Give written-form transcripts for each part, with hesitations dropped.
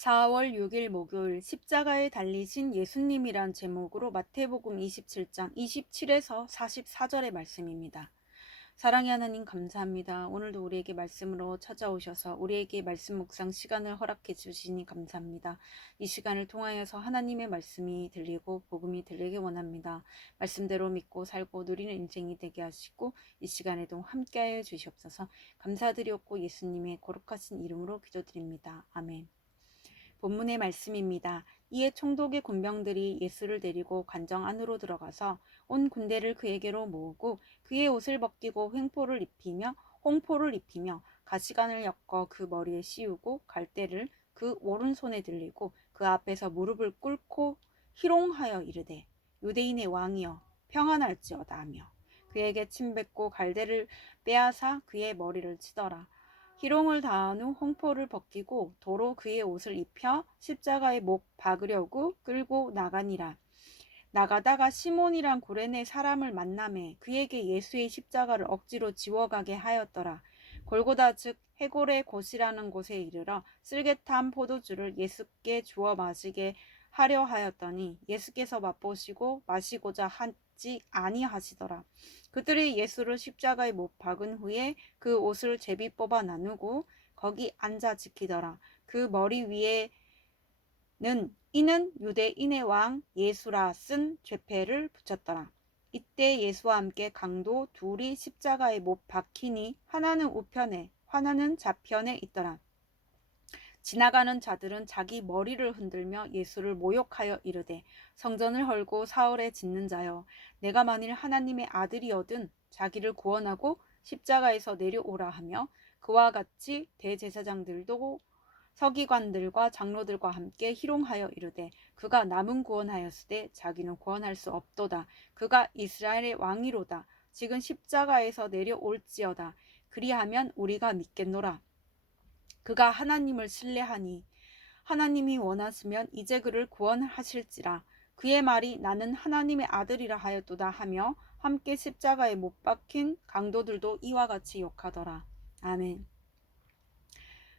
4월 6일 목요일 십자가에 달리신 예수님이란 제목으로 마태복음 27장 27에서 44절의 말씀입니다. 사랑의 하나님 감사합니다. 오늘도 우리에게 말씀으로 찾아오셔서 우리에게 말씀 묵상 시간을 허락해 주시니 감사합니다. 이 시간을 통하여서 하나님의 말씀이 들리고 복음이 들리기 원합니다. 말씀대로 믿고 살고 누리는 인생이 되게 하시고 이 시간에도 함께하여 주시옵소서. 감사드렸고 예수님의 거룩하신 이름으로 기도드립니다. 아멘. 본문의 말씀입니다. 이에 총독의 군병들이 예수를 데리고 관정 안으로 들어가서 온 군대를 그에게로 모으고 그의 옷을 벗기고 홍포를 입히며 가시관을 엮어 그 머리에 씌우고 갈대를 그 오른손에 들리고 그 앞에서 무릎을 꿇고 희롱하여 이르되 유대인의 왕이여 평안할지어다 하며 그에게 침뱉고 갈대를 빼앗아 그의 머리를 치더라. 희롱을 다한 후 홍포를 벗기고 도로 그의 옷을 입혀 십자가에 못 박으려고 끌고 나가니라. 나가다가 시몬이란 구레네 사람을 만나매 그에게 예수의 십자가를 억지로 지워가게 하였더라. 골고다 즉 해골의 곳이라는 곳에 이르러 쓸개탄 포도주를 예수께 주어 마시게 하려 하였더니 예수께서 맛보시고 마시고자 하지 아니하시더라. 그들이 예수를 십자가에 못 박은 후에 그 옷을 제비 뽑아 나누고 거기 앉아 지키더라. 그 머리 위에는 이는 유대인의 왕 예수라 쓴 죄패를 붙였더라. 이때 예수와 함께 강도 둘이 십자가에 못 박히니 하나는 우편에 하나는 좌편에 있더라. 지나가는 자들은 자기 머리를 흔들며 예수를 모욕하여 이르되 성전을 헐고 사흘에 짓는 자여 내가 만일 하나님의 아들이어든 자기를 구원하고 십자가에서 내려오라 하며 그와 같이 대제사장들도 서기관들과 장로들과 함께 희롱하여 이르되 그가 남은 구원하였으되 자기는 구원할 수 없도다. 그가 이스라엘의 왕이로다. 지금 십자가에서 내려올지어다. 그리하면 우리가 믿겠노라. 그가 하나님을 신뢰하니 하나님이 원하시면 이제 그를 구원하실지라. 그의 말이 나는 하나님의 아들이라 하였도다 하며 함께 십자가에 못 박힌 강도들도 이와 같이 욕하더라. 아멘.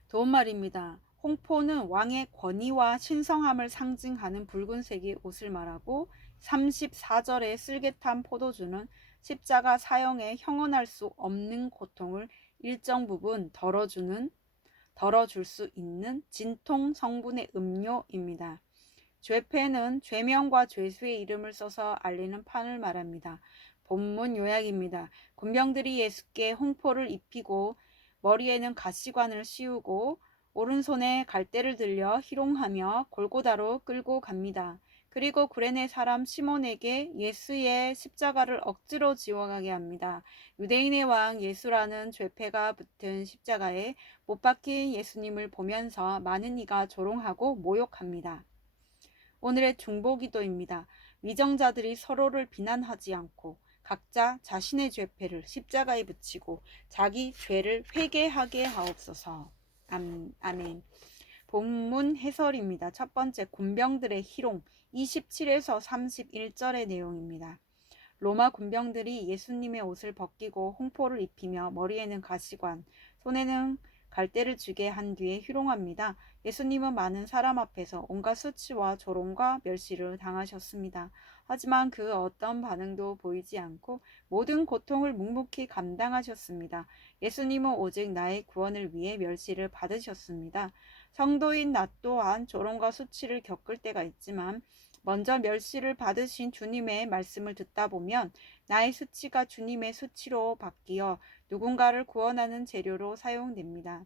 도움말입니다. 홍포는 왕의 권위와 신성함을 상징하는 붉은색의 옷을 말하고 34절의 쓸개탄 포도주는 십자가 사형에 형언할 수 없는 고통을 일정 부분 덜어줄 수 있는 진통 성분의 음료입니다. 죄패는 죄명과 죄수의 이름을 써서 알리는 판을 말합니다. 본문 요약입니다. 군병들이 예수께 홍포를 입히고 머리에는 가시관을 씌우고 오른손에 갈대를 들려 희롱하며 골고다로 끌고 갑니다. 그리고 구레네 사람 시몬에게 예수의 십자가를 억지로 지워가게 합니다. 유대인의 왕 예수라는 죄패가 붙은 십자가에 못 박힌 예수님을 보면서 많은 이가 조롱하고 모욕합니다. 오늘의 중보기도입니다. 위정자들이 서로를 비난하지 않고 각자 자신의 죄패를 십자가에 붙이고 자기 죄를 회개하게 하옵소서. 아멘. 본문 해설입니다. 첫 번째, 군병들의 희롱 27에서 31절의 내용입니다. 로마 군병들이 예수님의 옷을 벗기고 홍포를 입히며 머리에는 가시관, 손에는 갈대를 쥐게 한 뒤에 희롱합니다. 예수님은 많은 사람 앞에서 온갖 수치와 조롱과 멸시를 당하셨습니다. 하지만 그 어떤 반응도 보이지 않고 모든 고통을 묵묵히 감당하셨습니다. 예수님은 오직 나의 구원을 위해 멸시를 받으셨습니다. 성도인 나 또한 조롱과 수치를 겪을 때가 있지만 먼저 멸시를 받으신 주님의 말씀을 듣다 보면 나의 수치가 주님의 수치로 바뀌어 누군가를 구원하는 재료로 사용됩니다.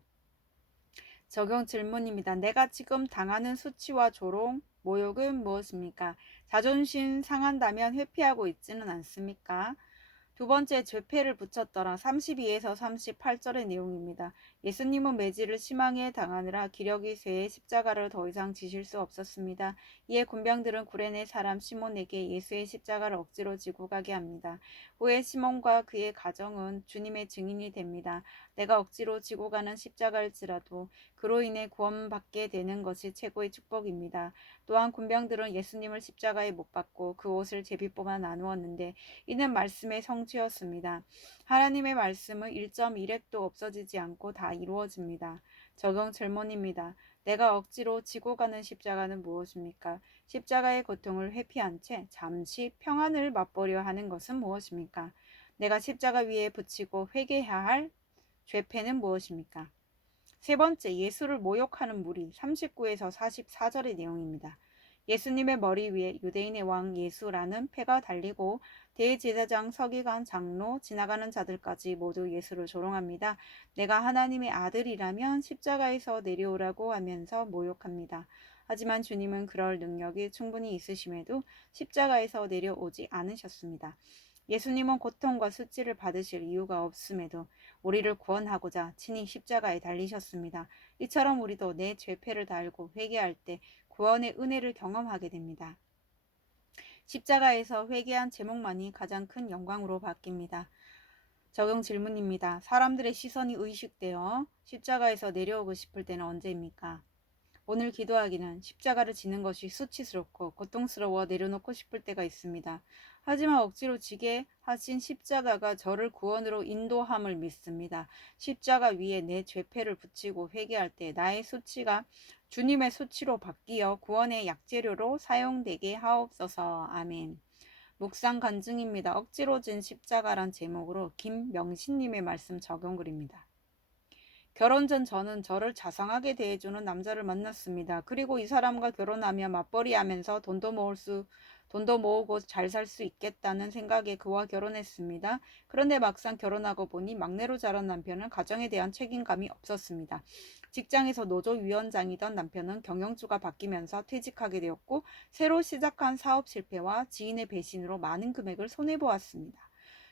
적용 질문입니다. 내가 지금 당하는 수치와 조롱, 모욕은 무엇입니까? 자존심 상한다면 회피하고 있지는 않습니까? 두 번째, 죄패를 붙였더라. 32에서 38절의 내용입니다. 예수님은 매질을 심하게 당하느라 기력이 쇠해 십자가를 더 이상 지실 수 없었습니다. 이에 군병들은 구레네 사람 시몬에게 예수의 십자가를 억지로 지고 가게 합니다. 후에 시몬과 그의 가정은 주님의 증인이 됩니다. 내가 억지로 지고 가는 십자가일지라도 그로 인해 구원받게 되는 것이 최고의 축복입니다. 또한 군병들은 예수님을 십자가에 못 박고 그 옷을 제비 뽑아 나누었는데 이는 말씀의 성취였습니다. 하나님의 말씀은 1.1획도 없어지지 않고 다 이루어집니다. 적용 질문입니다. 내가 억지로 지고 가는 십자가는 무엇입니까? 십자가의 고통을 회피한 채 잠시 평안을 맛보려 하는 것은 무엇입니까? 내가 십자가 위에 붙이고 회개해야 할 죄패는 무엇입니까? 세 번째, 예수를 모욕하는 무리 39에서 44절의 내용입니다. 예수님의 머리 위에 유대인의 왕 예수라는 패가 달리고 대제사장, 서기관, 장로, 지나가는 자들까지 모두 예수를 조롱합니다. 내가 하나님의 아들이라면 십자가에서 내려오라고 하면서 모욕합니다. 하지만 주님은 그럴 능력이 충분히 있으심에도 십자가에서 내려오지 않으셨습니다. 예수님은 고통과 수치를 받으실 이유가 없음에도 우리를 구원하고자 친히 십자가에 달리셨습니다. 이처럼 우리도 내 죄패를 달고 회개할 때 구원의 은혜를 경험하게 됩니다. 십자가에서 회개한 제목만이 가장 큰 영광으로 바뀝니다. 적용 질문입니다. 사람들의 시선이 의식되어 십자가에서 내려오고 싶을 때는 언제입니까? 오늘 기도하기는 십자가를 지는 것이 수치스럽고 고통스러워 내려놓고 싶을 때가 있습니다. 하지만 억지로 지게 하신 십자가가 저를 구원으로 인도함을 믿습니다. 십자가 위에 내 죄패를 붙이고 회개할 때 나의 수치가 주님의 수치로 바뀌어 구원의 약재료로 사용되게 하옵소서. 아멘. 묵상 간증입니다. 억지로 진 십자가란 제목으로 김명신님의 말씀 적용글입니다. 결혼 전 저는 저를 자상하게 대해주는 남자를 만났습니다. 그리고 이 사람과 결혼하며 맞벌이하면서 돈도 모으고 잘 살 수 있겠다는 생각에 그와 결혼했습니다. 그런데 막상 결혼하고 보니 막내로 자란 남편은 가정에 대한 책임감이 없었습니다. 직장에서 노조위원장이던 남편은 경영주가 바뀌면서 퇴직하게 되었고 새로 시작한 사업 실패와 지인의 배신으로 많은 금액을 손해보았습니다.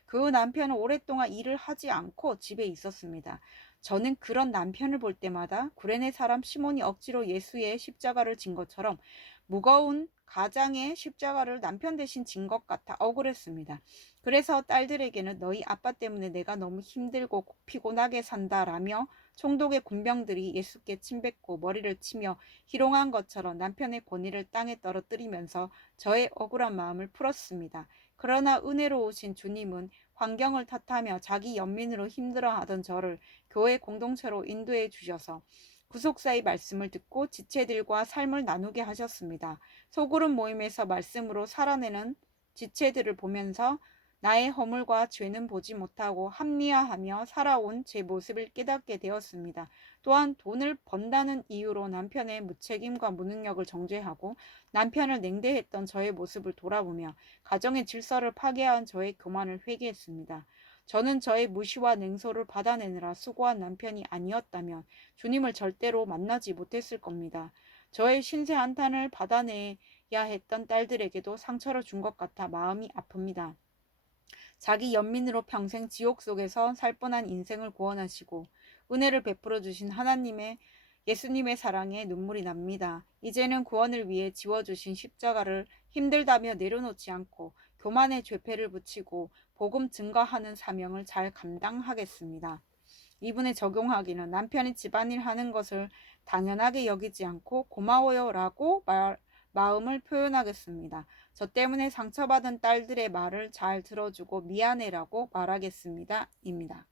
그 남편은 오랫동안 일을 하지 않고 집에 있었습니다. 저는 그런 남편을 볼 때마다 구레네 사람 시몬이 억지로 예수의 십자가를 진 것처럼 무거운 가장의 십자가를 남편 대신 진 것 같아 억울했습니다. 그래서 딸들에게는 너희 아빠 때문에 내가 너무 힘들고 피곤하게 산다라며 총독의 군병들이 예수께 침뱉고 머리를 치며 희롱한 것처럼 남편의 권위를 땅에 떨어뜨리면서 저의 억울한 마음을 풀었습니다. 그러나 은혜로우신 주님은 환경을 탓하며 자기 연민으로 힘들어하던 저를 교회 공동체로 인도해 주셔서 구속사의 말씀을 듣고 지체들과 삶을 나누게 하셨습니다. 소그룹 모임에서 말씀으로 살아내는 지체들을 보면서 나의 허물과 죄는 보지 못하고 합리화하며 살아온 제 모습을 깨닫게 되었습니다. 또한 돈을 번다는 이유로 남편의 무책임과 무능력을 정죄하고 남편을 냉대했던 저의 모습을 돌아보며 가정의 질서를 파괴한 저의 교만을 회개했습니다. 저는 저의 무시와 냉소를 받아내느라 수고한 남편이 아니었다면 주님을 절대로 만나지 못했을 겁니다. 저의 신세 한탄을 받아내야 했던 딸들에게도 상처를 준 것 같아 마음이 아픕니다. 자기 연민으로 평생 지옥 속에서 살 뻔한 인생을 구원하시고 은혜를 베풀어 주신 예수님의 사랑에 눈물이 납니다. 이제는 구원을 위해 지워주신 십자가를 힘들다며 내려놓지 않고 교만의 죄패를 붙이고 복음 증거하는 사명을 잘 감당하겠습니다. 이분에 적용하기는 남편이 집안일 하는 것을 당연하게 여기지 않고 고마워요 라고 마음을 표현하겠습니다. 저 때문에 상처받은 딸들의 말을 잘 들어주고 미안해라고 말하겠습니다. 입니다.